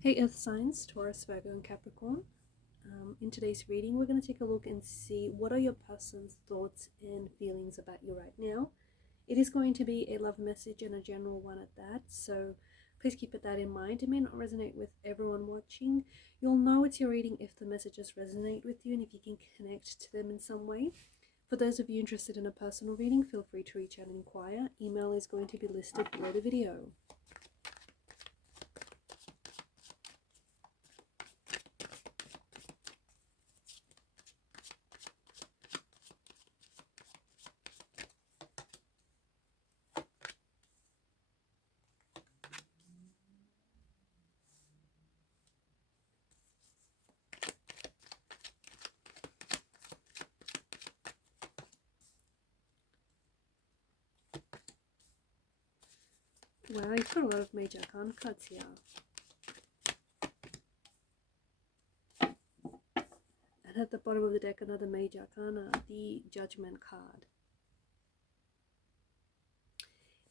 Hey Earth signs, Taurus, Virgo, and Capricorn. In today's reading, we're going to take a look and see what are your person's thoughts and feelings about you right now. It is going to be a love message and a general one at that, so please keep that in mind. It may not resonate with everyone watching. You'll know it's your reading if the messages resonate with you and if you can connect to them in some way. For those of you interested in a personal reading, feel free to reach out and inquire. Email is going to be listed below the video. Wow, you've got a lot of major arcana cards here. And at the bottom of the deck, another major arcana, the Judgment card.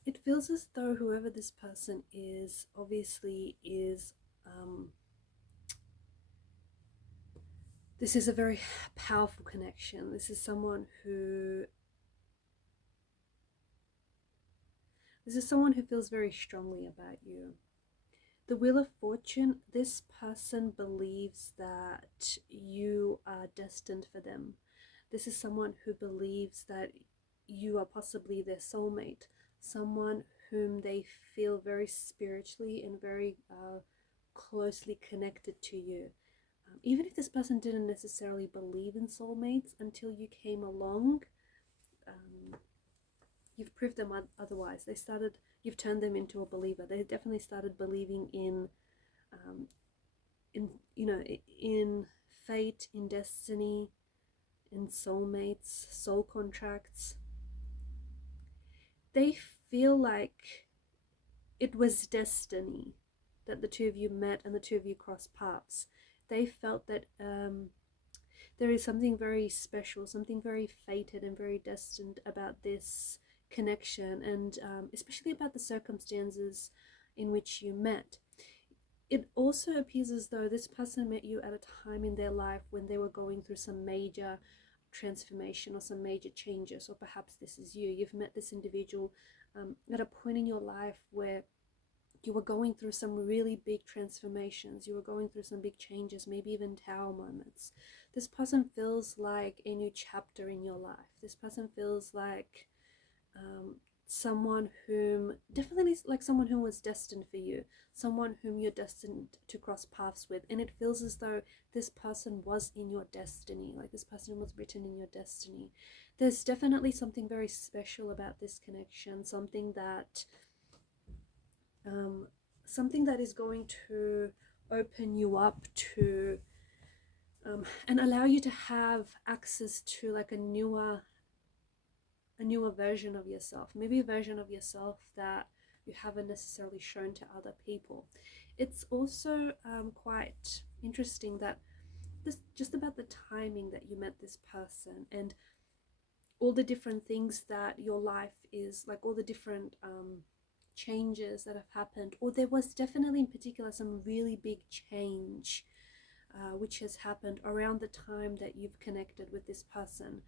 It feels as though whoever this person is, obviously is, this is a very powerful connection. This is someone who feels very strongly about you. The Wheel of Fortune, this person believes that you are destined for them. This is someone who believes that you are possibly their soulmate, someone whom they feel very spiritually and very closely connected to you. Even if this person didn't necessarily believe in soulmates until you came along, you've proved them otherwise. You've turned them into a believer. They definitely started believing in fate, in destiny, in soulmates, soul contracts. They feel like it was destiny that the two of you met and the two of you crossed paths. They felt that there is something very special, something very fated and very destined about this connection, and especially about the circumstances in which you met. It also appears as though this person met you at a time in their life when they were going through some major transformation or some major changes, or perhaps this is you. You've met this individual at a point in your life where you were going through some really big transformations, you were going through some big changes, maybe even tower moments. This person feels like a new chapter in your life. This person feels like someone whom, definitely like someone who was destined for you, someone whom you're destined to cross paths with. And it feels as though this person was in your destiny, like this person was written in your destiny. There's definitely something very special about this connection, something that is going to open you up to and allow you to have access to like a newer version of yourself, maybe a version of yourself that you haven't necessarily shown to other people. It's also quite interesting that this, just about the timing that you met this person and all the different things that your life is like, all the different changes that have happened, or there was definitely in particular some really big change which has happened around the time that you've connected with this person.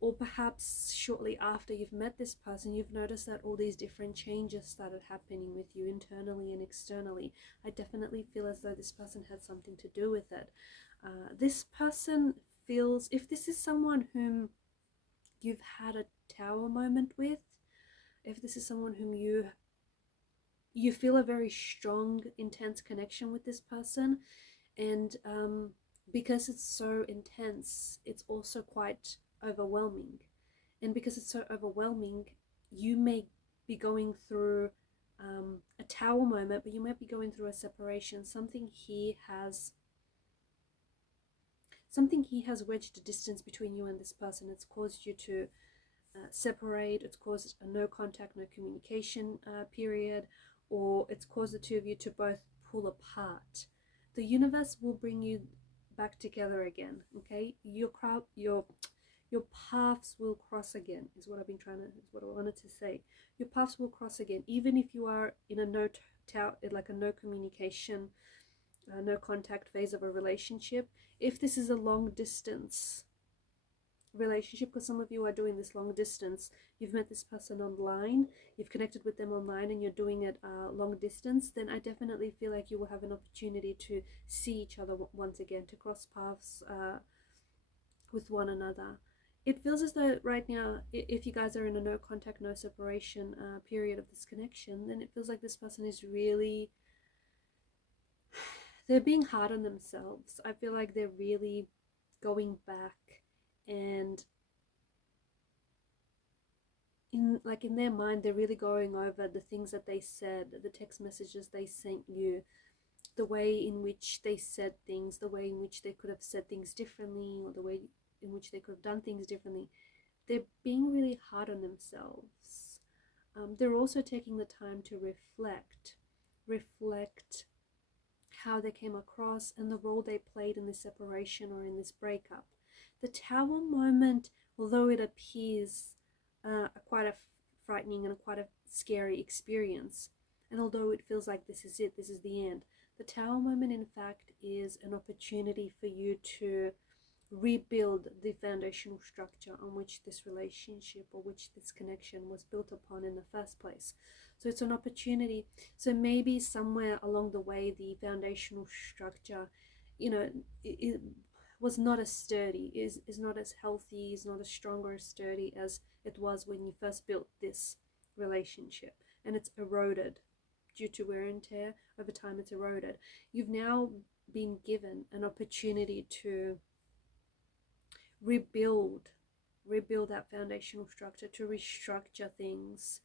Or perhaps shortly after you've met this person, you've noticed that all these different changes started happening with you internally and externally. I definitely feel as though this person had something to do with it. This person feels, if this is someone whom you've had a tower moment with, if this is someone whom you feel a very strong, intense connection with this person, and because it's so intense, it's also quite overwhelming. And because it's so overwhelming, you may be going through a tower moment, but you might be going through a separation. Something he has wedged a distance between you and this person. It's caused you to separate. It's caused a no contact, no communication period, or it's caused the two of you to both pull apart. The universe will bring you back together again. Okay, your paths will cross again, is what I wanted to say. Your paths will cross again, even if you are in a no communication no contact phase of a relationship. If this is a long distance relationship, because some of you are doing this long distance, you've met this person online, you've connected with them online, and you're doing it long distance, then I definitely feel like you will have an opportunity to see each other once again, to cross paths with one another. It feels as though right now, if you guys are in a no contact, no separation period of this connection, then it feels like this person is really, they're being hard on themselves. I feel like they're really going back and in their mind, they're really going over the things that they said, the text messages they sent you, the way in which they said things, the way in which they could have said things differently, or the way in which they could have done things differently. They're being really hard on themselves. They're also taking the time to reflect how they came across and the role they played in this separation or in this breakup. The Tower moment, although it appears quite a frightening and quite a scary experience, and although it feels like this is it, this is the end, the Tower moment in fact is an opportunity for you to rebuild the foundational structure on which this relationship or which this connection was built upon in the first place. So it's an opportunity. So maybe somewhere along the way, the foundational structure, it was not as sturdy, is not as healthy, is not as strong or as sturdy as it was when you first built this relationship, and it's eroded due to wear and tear. Over time, it's eroded. You've now been given an opportunity to rebuild that foundational structure, to restructure things,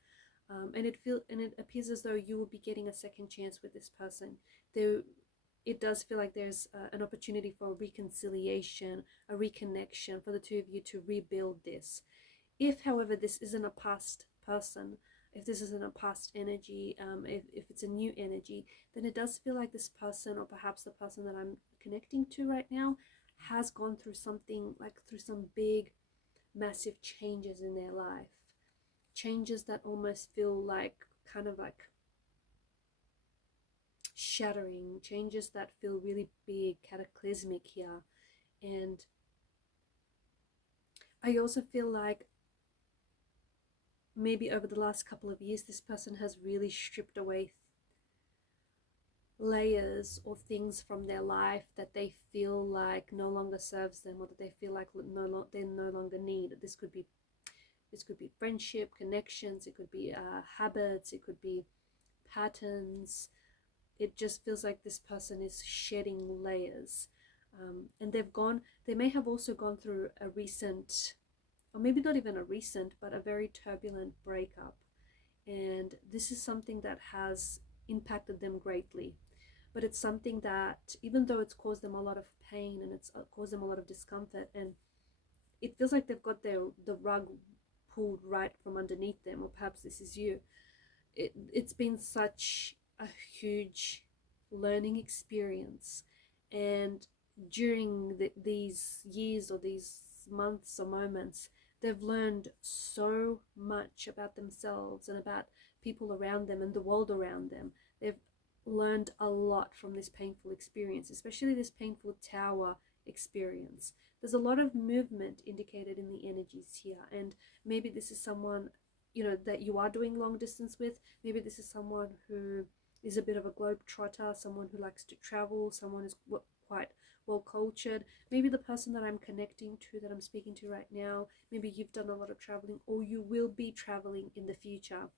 and it appears as though you will be getting a second chance with this person. It does feel like there's an opportunity for a reconciliation, a reconnection, for the two of you to rebuild this. If, however, this isn't a past person, if this isn't a past energy, if it's a new energy, then it does feel like this person, or perhaps the person that I'm connecting to right now, has gone through something, like through some big, massive changes in their life. Changes that almost feel like, kind of like shattering, changes that feel really big, cataclysmic here. And I also feel like maybe over the last couple of years, this person has really stripped away layers or things from their life that they feel like no longer serves them, or that they feel like they no longer need. This could be friendship, connections, it could be habits, it could be patterns. It just feels like this person is shedding layers, and they may have also gone through a recent, or maybe not even a recent, but a very turbulent breakup, and this is something that has impacted them greatly. But it's something that, even though it's caused them a lot of pain and it's caused them a lot of discomfort, and it feels like they've got the rug pulled right from underneath them, or perhaps this is you. It's been such a huge learning experience, and during these years or these months or moments, they've learned so much about themselves and about people around them and the world around them. They've learned a lot from this painful experience, especially this painful Tower experience. There's a lot of movement indicated in the energies here, and maybe this is someone, that you are doing long distance with. Maybe this is someone who is a bit of a globetrotter, someone who likes to travel, someone who's quite well cultured. Maybe the person that I'm connecting to, that I'm speaking to right now, maybe you've done a lot of traveling, or you will be traveling in the future.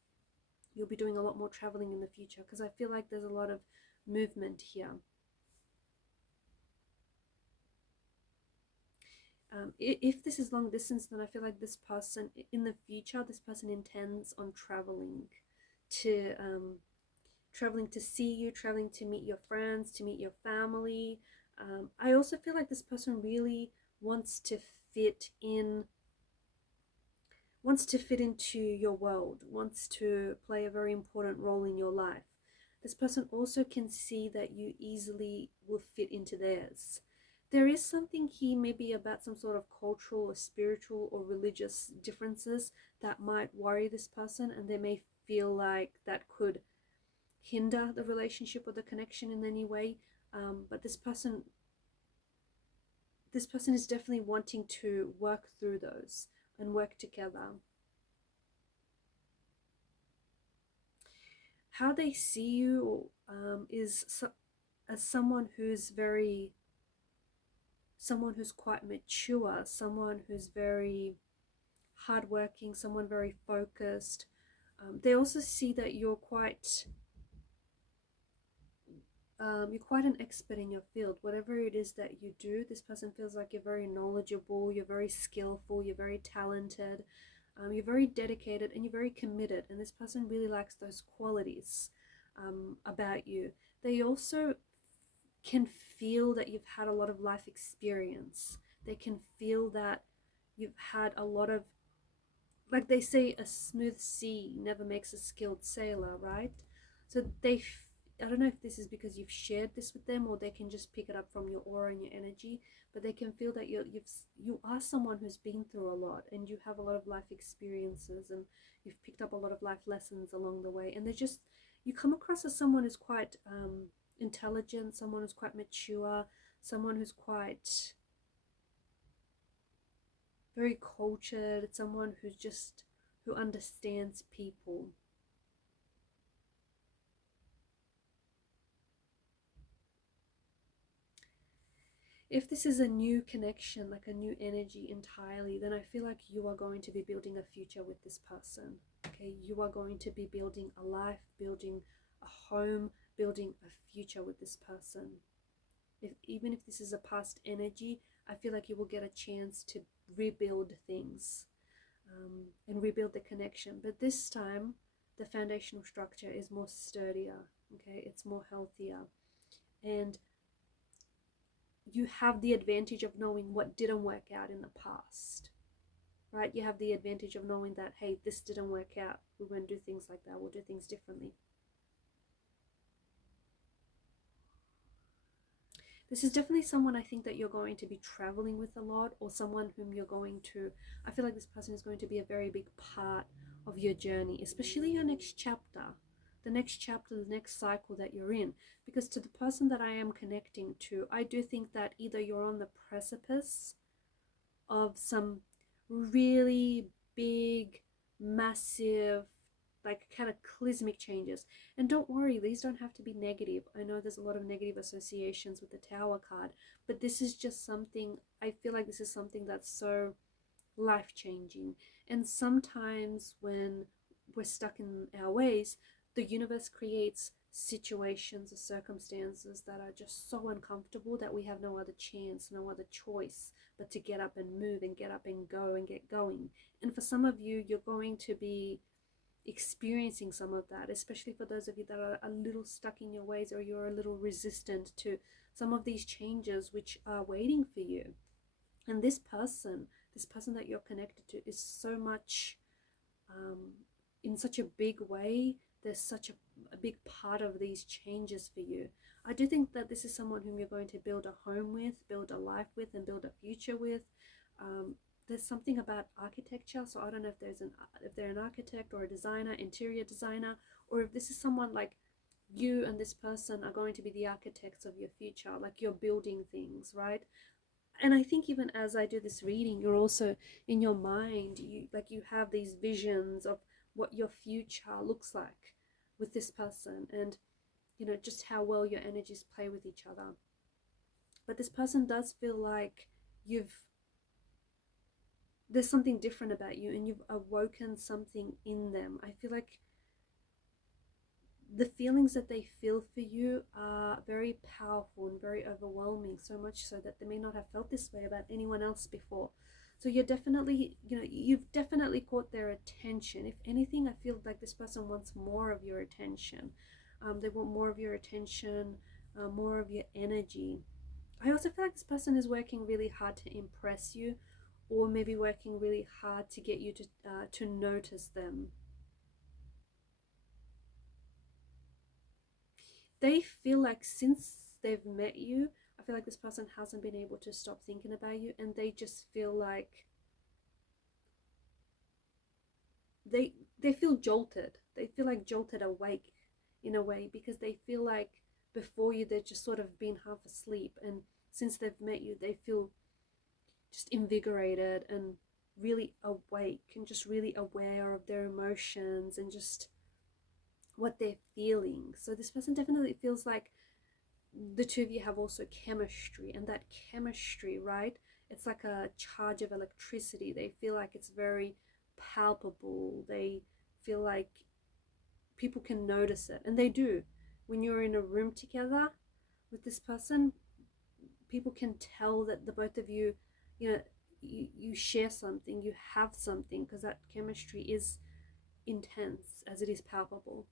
You'll be doing a lot more traveling in the future, because I feel like there's a lot of movement here. If this is long distance, then I feel like this person in the future, this person intends on traveling to see you, traveling to meet your friends, to meet your family. I also feel like this person really wants to fit into your world, wants to play a very important role in your life. This person also can see that you easily will fit into theirs. There is something here maybe about some sort of cultural or spiritual or religious differences that might worry this person, and they may feel like that could hinder the relationship or the connection in any way. But this person is definitely wanting to work through those and work together. How they see you as someone who's quite mature, someone who's very hardworking, someone very focused. They also see that you're quite an expert in your field. Whatever it is that you do, this person feels like you're very knowledgeable, you're very skillful, you're very talented, you're very dedicated, and you're very committed. And this person really likes those qualities about you. They also can feel that you've had a lot of life experience. They can feel that you've had a lot of, like they say, a smooth sea never makes a skilled sailor, right? So I don't know if this is because you've shared this with them, or they can just pick it up from your aura and your energy, but they can feel that you are someone who's been through a lot, and you have a lot of life experiences, and you've picked up a lot of life lessons along the way. And you come across as someone who's quite intelligent, someone who's quite mature, someone who's quite very cultured, someone who understands people. If this is a new connection, like a new energy entirely, then I feel like you are going to be building a future with this person. Okay, you are going to be building a life, building a home, building a future with this person. Even if this is a past energy, I feel like you will get a chance to rebuild things and rebuild the connection. But this time, the foundational structure is more sturdier. Okay, it's more healthier, and you have the advantage of knowing what didn't work out in the past, right? You have the advantage of knowing that, hey, this didn't work out, we won't do things like that, we'll do things differently. This is definitely someone I think that you're going to be traveling with a lot, or someone whom you're going to, I feel like this person is going to be a very big part of your journey, especially your next chapter, the next cycle that you're in. Because to the person that I am connecting to, I do think that either you're on the precipice of some really big, massive, like cataclysmic changes. And don't worry, these don't have to be negative. I know there's a lot of negative associations with the Tower card, but this is just something, I feel like this is something that's so life-changing. And sometimes when we're stuck in our ways, the universe creates situations or circumstances that are just so uncomfortable that we have no other chance, no other choice but to get up and move and get up and go and get going. And for some of you, you're going to be experiencing some of that, especially for those of you that are a little stuck in your ways, or you're a little resistant to some of these changes which are waiting for you. And this person that you're connected to is so much in such a big way. There's such a big part of these changes for you. I do think that this is someone whom you're going to build a home with, build a life with, and build a future with. There's something about architecture, so I don't know if they're an architect or a designer, interior designer, or if this is someone like you and this person are going to be the architects of your future, like you're building things, right? And I think even as I do this reading, you're also in your mind, you have these visions of what your future looks like with this person, and just how well your energies play with each other. But this person does feel like there's something different about you, and you've awoken something in them. I feel like the feelings that they feel for you are very powerful and very overwhelming, so much so that they may not have felt this way about anyone else before. So you've definitely caught their attention. If anything, I feel like this person wants more of your attention. They want more of your attention, more of your energy. I also feel like this person is working really hard to impress you, or maybe working really hard to get you to notice them. They feel like since they've met you, I feel like this person hasn't been able to stop thinking about you, and they just feel like they feel jolted. They feel like jolted awake in a way, because they feel like before you, they've just sort of been half asleep, and since they've met you, they feel just invigorated and really awake and just really aware of their emotions and just what they're feeling. So this person definitely feels like the two of you have also chemistry, and that chemistry, right, it's like a charge of electricity. They feel like it's very palpable. They feel like people can notice it, and they do. When you're in a room together with this person, people can tell that the both of you, you know, you share something, you have something, because that chemistry is intense as it is palpable.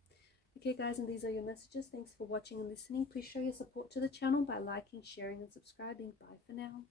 Okay guys, and these are your messages. Thanks for watching and listening. Please show your support to the channel by liking, sharing and subscribing. Bye for now.